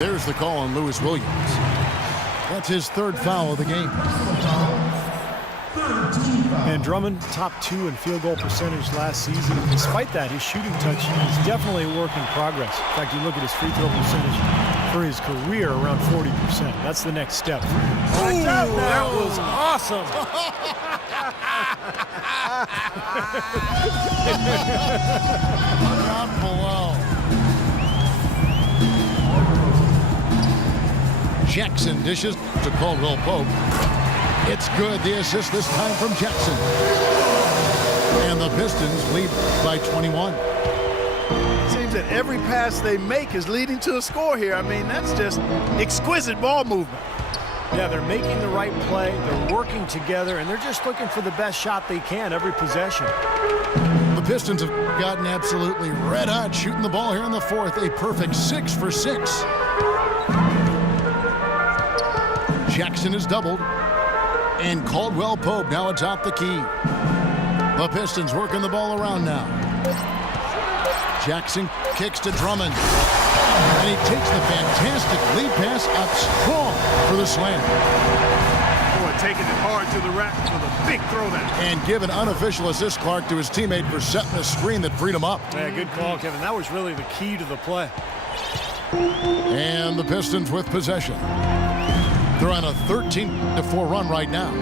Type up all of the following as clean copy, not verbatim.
There's the call on Lewis Williams. That's his third foul of the game. And Drummond, top 2 in field goal percentage last season. Despite that, his shooting touch is definitely a work in progress. In fact, you look at his free throw percentage for his career, around 40%. That's the next step. Oh, that was awesome. Not below. Jackson dishes to Caldwell Pope. It's good. The assist this time from Jackson. And the Pistons lead by 21. It seems that every pass they make is leading to a score here. I mean, that's just exquisite ball movement. Yeah, they're making the right play. They're working together, and they're just looking for the best shot they can every possession. The Pistons have gotten absolutely red hot shooting the ball here in the fourth. A perfect 6 for 6. Jackson is doubled. And Caldwell Pope now atop the key. The Pistons working the ball around now. Jackson kicks to Drummond. And he takes the fantastic lead pass up strong for the slam. Boy, taking it hard to the rack for the big throwdown. And give an unofficial assist, Clark, to his teammate for setting a screen that freed him up. Yeah, good call, Kevin. That was really the key to the play. And the Pistons with possession. They're on a 13-4 run right now.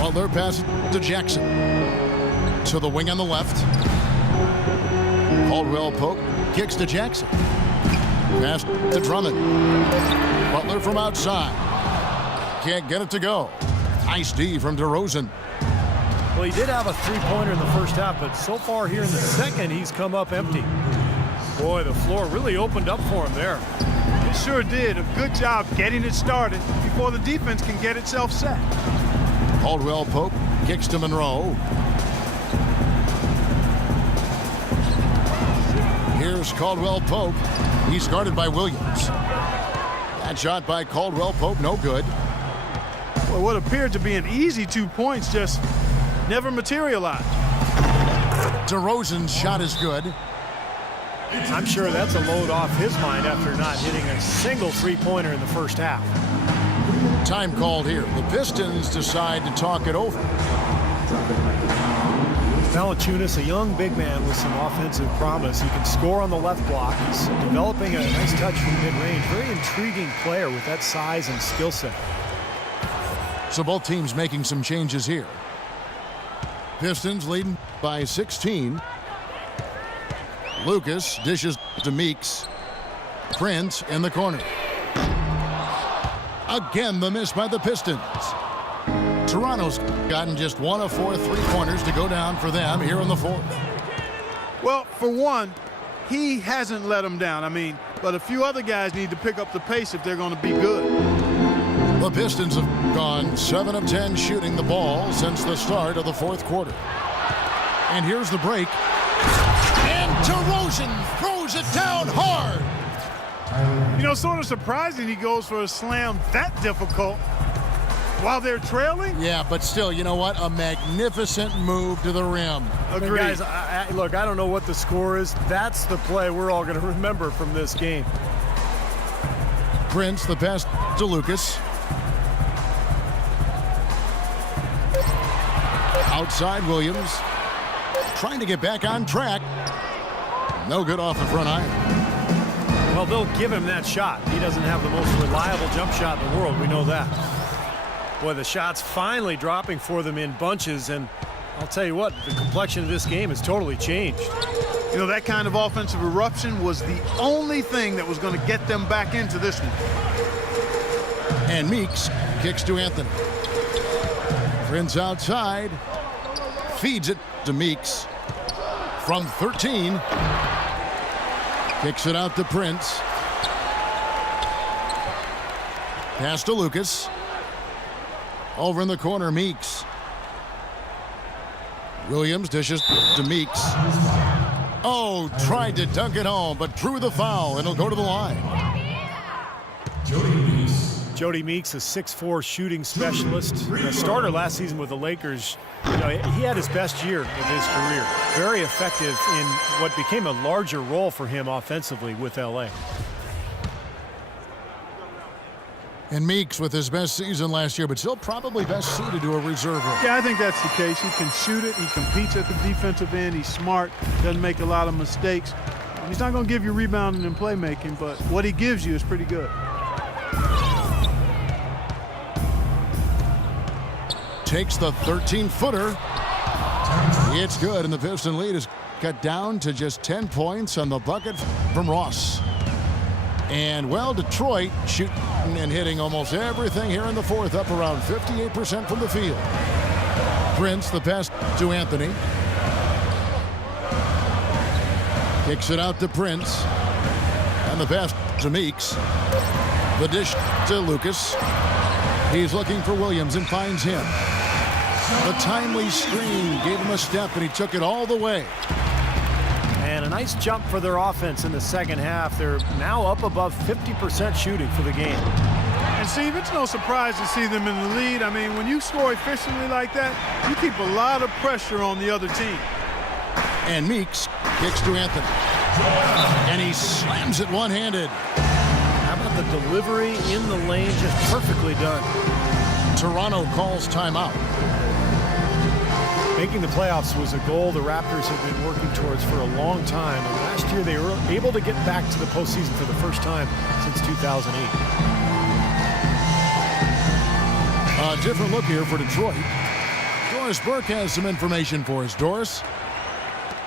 Butler passes to Jackson. To the wing on the left. Caldwell Pope kicks to Jackson. Pass to Drummond. Butler from outside. Can't get it to go. Nice D from DeRozan. Well, he did have a three-pointer in the first half, but so far here in the second, he's come up empty. Boy, the floor really opened up for him there. It sure did. A good job getting it started before the defense can get itself set. Caldwell Pope kicks to Monroe. Here's Caldwell Pope. He's guarded by Williams. That shot by Caldwell Pope, no good. Well, what appeared to be an easy 2 points just never materialized. DeRozan's shot is good. I'm sure that's a load off his mind after not hitting a single three-pointer in the first half. Time called here. The Pistons decide to talk it over. Valanciunas, a young big man with some offensive promise. He can score on the left block. He's developing a nice touch from mid-range. Very intriguing player with that size and skill set. So both teams making some changes here. Pistons leading by 16. Lucas dishes to Meeks. Prince in the corner. Again, the miss by the Pistons. Toronto's gotten just 1 of 4 3-pointers to go down for them here in the fourth. Well, for one, he hasn't let them down. I mean, but a few other guys need to pick up the pace if they're going to be good. The Pistons have gone 7 of 10 shooting the ball since the start of the fourth quarter. And here's the break. And DeRozan throws it down hard. You know, sort of surprising he goes for a slam that difficult while they're trailing. Yeah, but still, you know what? A magnificent move to the rim. Agreed. Guys, look, I don't know what the score is. That's the play we're all going to remember from this game. Prince, the pass to Lucas. Outside Williams. Trying to get back on track. No good off the front iron. Well, they'll give him that shot. He doesn't have the most reliable jump shot in the world. We know that. Boy, the shot's finally dropping for them in bunches, and I'll tell you what, the complexion of this game has totally changed. You know, that kind of offensive eruption was the only thing that was going to get them back into this one. And Meeks kicks to Anthony. Prince outside. Feeds it to Meeks. From 13. Kicks it out to Prince. Pass to Lucas. Over in the corner, Meeks. Williams dishes to Meeks. Oh, tried to dunk it home, but drew the foul, and it'll go to the line. Jody Meeks, a 6'4" shooting specialist, a starter last season with the Lakers. You know, he had his best year of his career. Very effective in what became a larger role for him offensively with LA. And Meeks with his best season last year, but still probably best suited to a reserve role. Yeah, I think that's the case. He can shoot it. He competes at the defensive end. He's smart, doesn't make a lot of mistakes. He's not going to give you rebounding and playmaking, but what he gives you is pretty good. Takes the 13-footer. It's good, and the Piston lead is cut down to just 10 points on the bucket from Ross. And, well, Detroit shooting and hitting almost everything here in the fourth, up around 58% from the field. Prince, the pass to Anthony. Kicks it out to Prince. And the pass to Meeks. The dish to Lucas. He's looking for Williams and finds him. The timely screen gave him a step, and he took it all the way. And a nice jump for their offense in the second half. They're now up above 50% shooting for the game. And Steve, it's no surprise to see them in the lead. I mean, when you score efficiently like that, you keep a lot of pressure on the other team. And Meeks kicks to Anthony. And he slams it one-handed. How about the delivery in the lane? Just perfectly done. Toronto calls timeout. Making the playoffs was a goal the Raptors have been working towards for a long time. And last year they were able to get back to the postseason for the first time since 2008. A different look here for Detroit. Doris Burke has some information for us. Doris?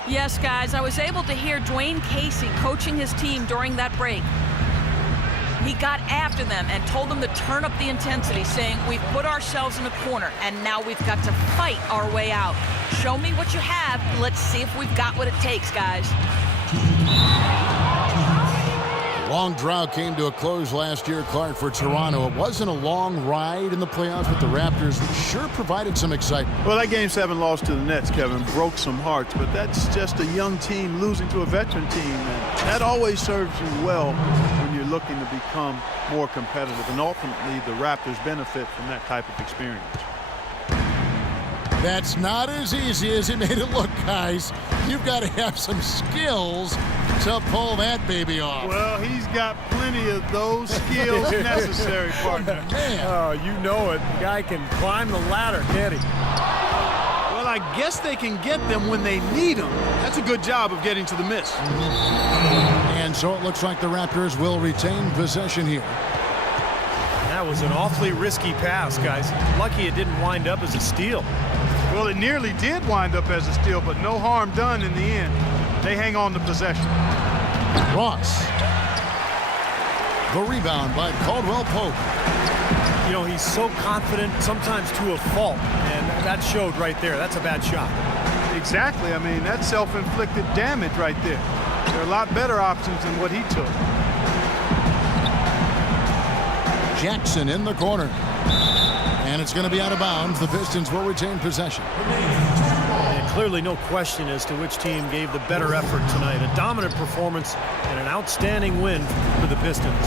Yes, guys, I was able to hear Dwayne Casey coaching his team during that break. He got after them and told them to turn up the intensity, saying, we've put ourselves in a corner, and now we've got to fight our way out. Show me what you have. Let's see if we've got what it takes, guys. Long drought came to a close last year, Clark, for Toronto. It wasn't a long ride in the playoffs, but the Raptors sure provided some excitement. Well, that Game 7 loss to the Nets, Kevin, broke some hearts, but that's just a young team losing to a veteran team, and that always serves you well when you're looking to become more competitive, and ultimately the Raptors benefit from that type of experience. That's not as easy as he made it look, guys. You've got to have some skills to pull that baby off. Well, he's got plenty of those skills necessary, partner. Man. Oh, you know it. The guy can climb the ladder, can't he? Well, I guess they can get them when they need them. That's a good job of getting to the miss. And so it looks like the Raptors will retain possession here. That was an awfully risky pass, guys. Lucky it didn't wind up as a steal. Well, it nearly did wind up as a steal, but no harm done in the end. They hang on to possession. Ross. The rebound by Caldwell Pope. You know, he's so confident, sometimes to a fault, and that showed right there. That's a bad shot. Exactly. I mean, that's self-inflicted damage right there. There are a lot better options than what he took. Jackson in the corner. And it's going to be out of bounds. The Pistons will retain possession. And clearly no question as to which team gave the better effort tonight. A dominant performance and an outstanding win for the Pistons.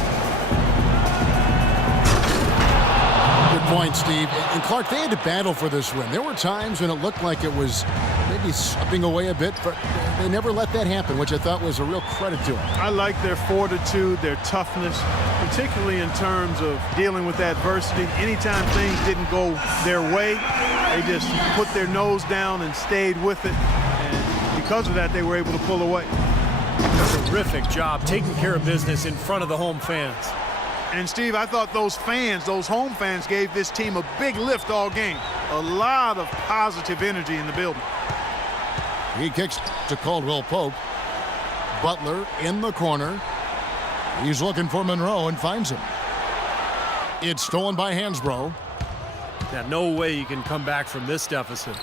Good point, Steve. And Clark, they had to battle for this win. There were times when it looked like it was maybe slipping away a bit, but they never let that happen, which I thought was a real credit to them. I like their fortitude, their toughness, particularly in terms of dealing with adversity. Anytime things didn't go their way, they just put their nose down and stayed with it. And because of that, they were able to pull away. Terrific job taking care of business in front of the home fans. And Steve, I thought those fans, those home fans, gave this team a big lift all game. A lot of positive energy in the building. He kicks to Caldwell Pope. Butler in the corner. He's looking for Monroe and finds him. It's stolen by Hansbrough. Yeah, no way you can come back from this deficit.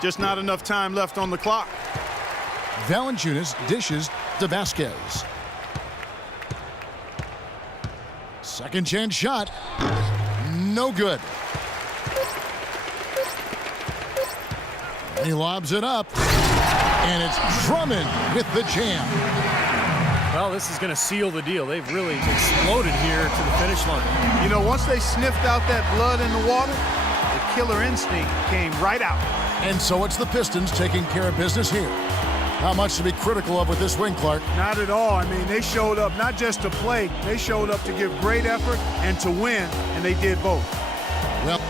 Just not enough time left on the clock. Valanciunas dishes to Vasquez. Second chance shot. No good. He lobs it up. And it's Drummond with the jam. Well, this is going to seal the deal. They've really exploded here to the finish line. You know, once they sniffed out that blood in the water, the killer instinct came right out. And so it's the Pistons taking care of business here. Not much to be critical of with this win, Clark. Not at all. I mean, they showed up not just to play, they showed up to give great effort and to win, and they did both. Well,